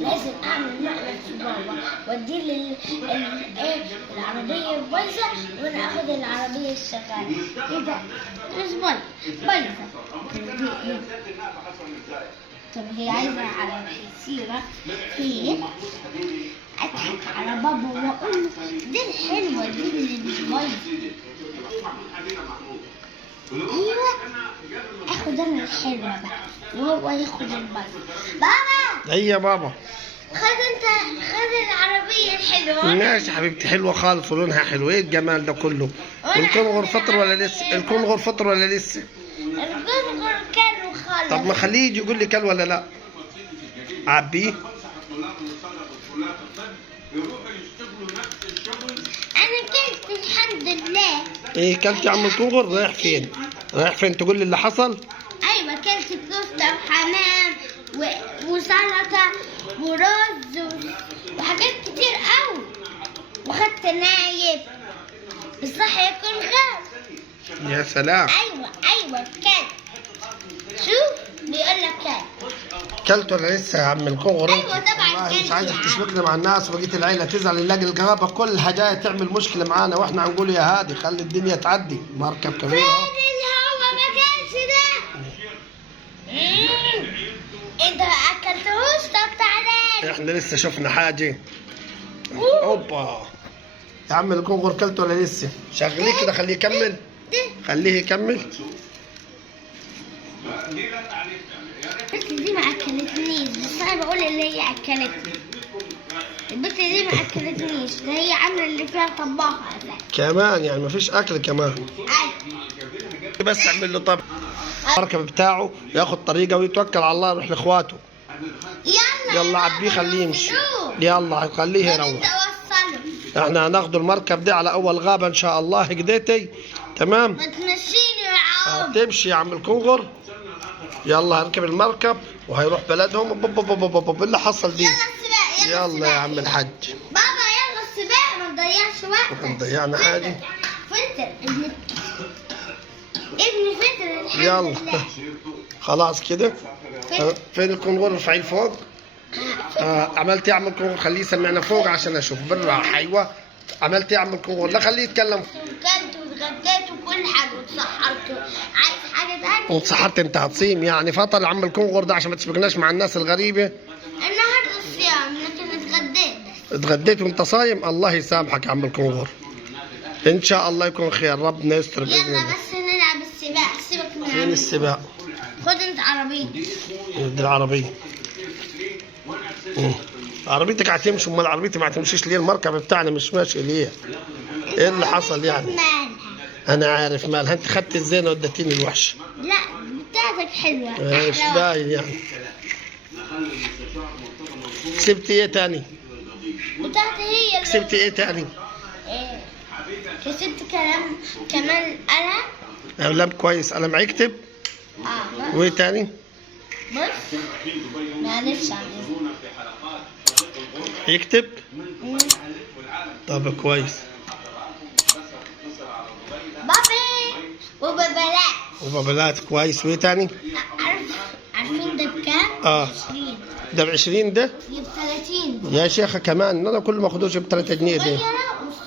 لازم اعمل مقلب في بابا واديه العربيه البايظه وانا اخد العربيه الشغاله. ايه ده؟ مش بايظه. طب هي عايزه على السيره ايه؟ اضحك على بابا واقول له دي الحلوه دي اللي مش بايظه. ايوه اخد انا الحلوه بقى وهو ياخد البايظه. بابا ايه يا بابا؟ خد العربيه الحلوه. ماشي حبيبتي، حلوه خالص ولونها حلو. ايه الجمال ده كله؟ الكونغر فطر ولا لسه؟ الكونغر فطر ولا لسه؟ الكونغر كان وخلص. طب ما خليه يجي يقول لي كل ولا لا؟ عبيه. انا كلت الحمد لله. ايه كلت يا عم الكونغر؟ رايح فين؟ رايح فين؟ تقول لي اللي حصل؟ ايوه كلت كفته وحمام وسلطه ورز وحاجات كتير قوي وخدت نايب بالصح يكون غاب. يا سلام. ايوه كلت. شوف بيقول لك كلت. كلت ولا لسه يا عم الكونغر؟ ايوه طبعا كلت. مش عايزك تشبكنا مع الناس وبقيه العيله تزعل، نلاقي القرابه كلها جايه تعمل مشكله معانا واحنا هنقول يا هادي خلي الدنيا تعدي. مركب كبير فين اهو. اللي هو ما كانش ده؟ انت ما اكلتهوش؟ طب تعالى. احنا لسه شفنا حاجه. اوبا يا عم الكونغر كلت ولا لسه؟ شغليه كده خليه يكمل. خليه يكمل. البت دي ما اكلتنيش بس انا بقول اللي هي اكلتني. البت دي ما اكلتنيش ده هي عامله اللي فيها طباخه كمان يعني مفيش اكل كمان. ايوه بس اعمل له طب المركب بتاعه ياخد طريقه ويتوكل على الله يروح لاخواته. يلا عبيه خليه يمشي. يلا خليه يروح. احنا هناخد المركب دي على اول غابه ان شاء الله. هجدتي تمام؟ ما تمشيني يا عم. تمشي يا عم الكونغر. يلا هركب المركب وهيروح بلدهم. بوب اللي حصل دي. يلا يا عم الحاج. بابا يلا السباق ما نضيعش وقتك. ضيعنا حاجه. فلتر ابن فلتر الحمد يلا لله. خلاص كده. فين الكونغر؟ ارفعيه لفوق. عملت ايه يا عم الكونغر؟ خليه يسمعنا فوق عشان اشوف. بالراحه. ايوه عملت ايه يا عم الكونغر؟ لا خليه يتكلم. وكلت واتغديت وكل حاجه واتسحرت. عايز حاجه تانية؟ واتسحرت؟ انت هتصيم يعني؟ فطر يا عم الكونغر ده عشان ما تسبقناش مع الناس الغريبه. النهارده الصيام لكن اتغديت. اتغديت وانت صايم؟ الله يسامحك يا عم الكونغر. ان شاء الله يكون خير. ربنا يستر باذن يلا الله. بس نلعب السباق. سيبك من فين السباق؟ خد انت عربيتي. دي العربيه. عربيتك هتمشي؟ امال عربيتي ما هتمشيش ليه؟ المركب بتاعنا مش ماشي ليه؟ ايه اللي حصل يعني؟ مالها؟ انا عارف مالها. انت خدت الزينه ودتيني الوحش. لا بتاعتك حلوه. مش باين يعني. كسبت ايه تاني؟ بتاعتي هي اللي كسبت ايه تاني؟ ايه؟ كسبت كمان قلم. قلم كويس. قلم هيكتب. بص وايه تاني؟ بص معلش عليك. يكتب. طب كويس. بابي وببلات. وبابلات كويس. وايه تاني؟ عارفين ده بكام؟ 20. ده ب20 ده؟ ب 30. يا شيخه كمان انا كل ما اخدوش ب3 جنيه دي.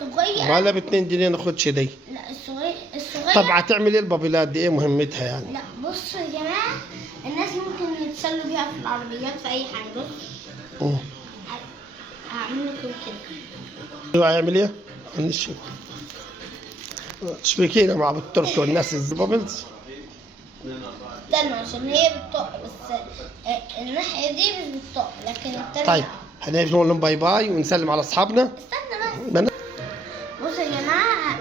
والصغيرة ولا ب2 جنيه ناخدش دي. لا الصغير. طب هتعمل ايه البابلات دي؟ ايه مهمتها يعني؟ لا بصوا يا جماعة الناس ممكن يتسلوا بيها في العربيات في أي حاجة. بص هعمل لكم كده. ايوه هيعمل ايه؟ نشوف. تشبكينا مع التركي والناس البابلز. استنى عشان هي بتطق بس الناحية دي مش بتطق لكن التانية. طيب هنقول لهم باي باي ونسلم على اصحابنا. استنى بس. بصوا يا جماعة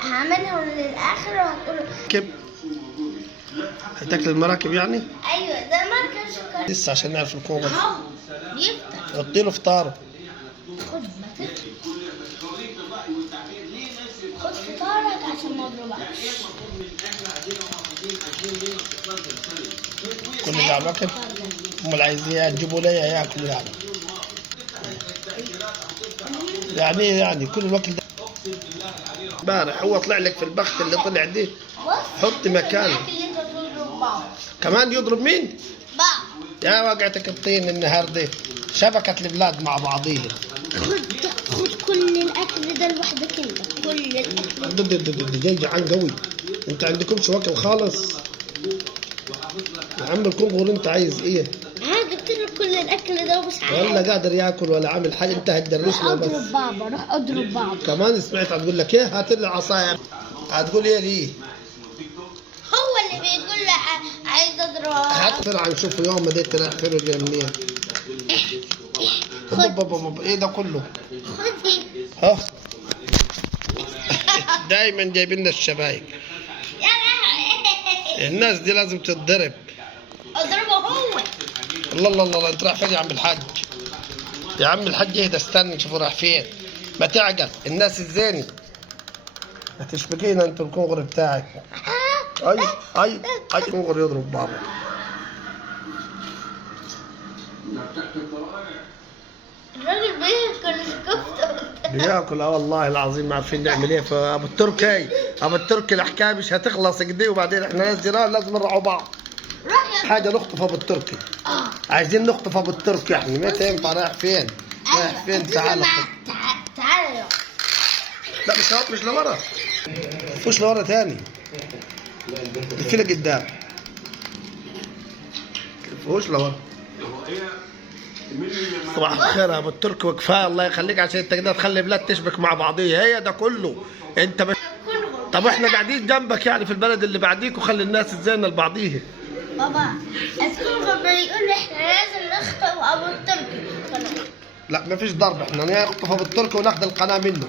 هعملهم للآخر وهتقولوا كيف؟ هتاكل المراكب يعني؟ أيوة ده مركز شكر. لسه عشان نعرف الكونغر. أهو يفتح. حطي له فطاره. خد بس. خد فطارك عشان ما اضربكش. كل ده باكل. امال عايزين تجيبوا لي ياكلوا يعني ايه يعني كل الوقت ده؟ امبارح هو طلع لك في البخت اللي طلع دي. حط مكانه. كمان يضرب مين؟ بابا. يا وقعتك الطين النهارده. شبكة البلاد مع بعضيهم. خد كل الاكل ده لوحدك انت، كل الاكل. جاي جعان قوي، انت عندكمش واكل خالص يا عم الكونغر. انت عايز ايه؟ جبت له كل الاكل ده ومش عارف ولا قادر ياكل ولا عامل حاجه. انت هتدرس له بس. اضرب بابا، روح اضرب بابا. كمان سمعت هتقول لك ايه؟ هات لي عصايه. هتقول ايه ليه؟ هو اللي بيقول له عايز اضرب. هطلع نشوف يوم ما ديت رايح فين وجاي منين. خد. ايه ده كله؟ خدي. ها دايما جايبين لنا الشبايك. يا لهوي. الناس دي لازم تتضرب. اضربه هو. الله الله الله، انت رايح فين يا عم الحاج؟ يا عم الحاج اهدى استنى نشوفه رايح فين. ما تعجل الناس الزيني. هتشبكينا انت الكونغر بتاعك. اي كونغر يضرب بابا. الراجل بياكل الكفته. بياكل والله العظيم. ما عارفين نعمل ايه. فابو التركي الحكايه مش هتخلص كده. وبعدين احنا ناس جيران لازم نرعوا بعض. حاجه نخطف ابو التركي. عايزين نخطف ابو التركي احنا. ما تنفع. رايح فين؟ رايح فين؟ تعال تعال. لا مش لورا. مش لورا تاني. في لقدام. مش لورا. صباح الخير يا ابو التركي. وكفايه الله يخليك عشان انت كده تخلي بلاد تشبك مع بعضيها. هي ده كله انت طب احنا قاعدين جنبك يعني في البلد اللي بعديك. وخلي الناس تزينا لبعضيها. بابا الكونغر بيقول احنا لازم نخطف ابو التركي. لا ما فيش ضرب. احنا نخطف ابو التركي وناخد القناه منه.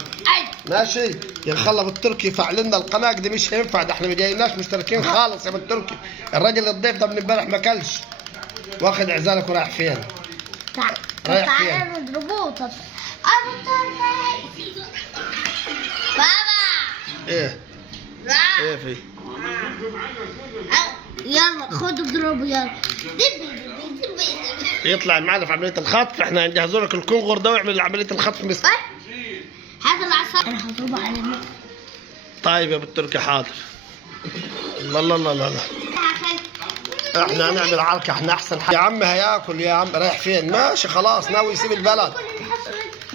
ماشي يخلى ابو التركي يفعل لنا القناه دي. مش هينفع. ده احنا ما جايناش مشتركين خالص يا ابو التركي. الراجل الضيف ده من امبارح ما كلش. واخد عزالك ورايح فين؟ رايح فين؟ تعالى نضربوه. طب ابو التركي. بابا. ايه في؟ يلا خد اضربه يلا. يطلع معنا في عمليه الخطف. احنا هنجهزوا لك الكونغر ده ويعمل عمليه الخطف هذا العصا انا هضربه على النار. طيب يا ابو التركي حاضر. لا لا لا لا لا. احنا هنعمل عركه. احنا احسن حاجه. يا عم هياكل. يا عم رايح فين؟ ماشي خلاص ناوي يسيب البلد.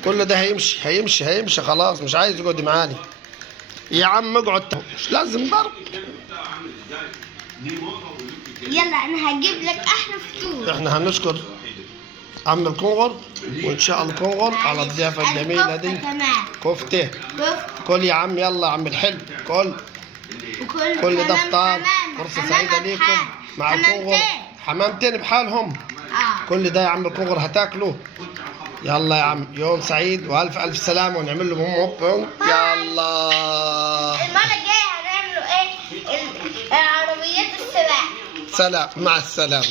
كل ده هيمشي خلاص. مش عايز يقعد معاني. يا عم اقعد. مش لازم ضرب. يلا انا هجيب لك احلى فطور. احنا هنشكر عم الكونغر وان شاء الله الكونغر على الضيافه الجميله دي. كفته. كل يا عم. يلا يا عم الحلو. كل ده فطار. فرصه سعيده ليكم مع الكونغر. حمامتين بحالهم. كل ده يا عم الكونغر هتاكلوه. يلا يا عم يوم سعيد والف الف سلامه. ونعمل لهم هوب. يلا المره الجايه هنعملوا ايه؟ العربيات السباق. سلام. مع السلامه.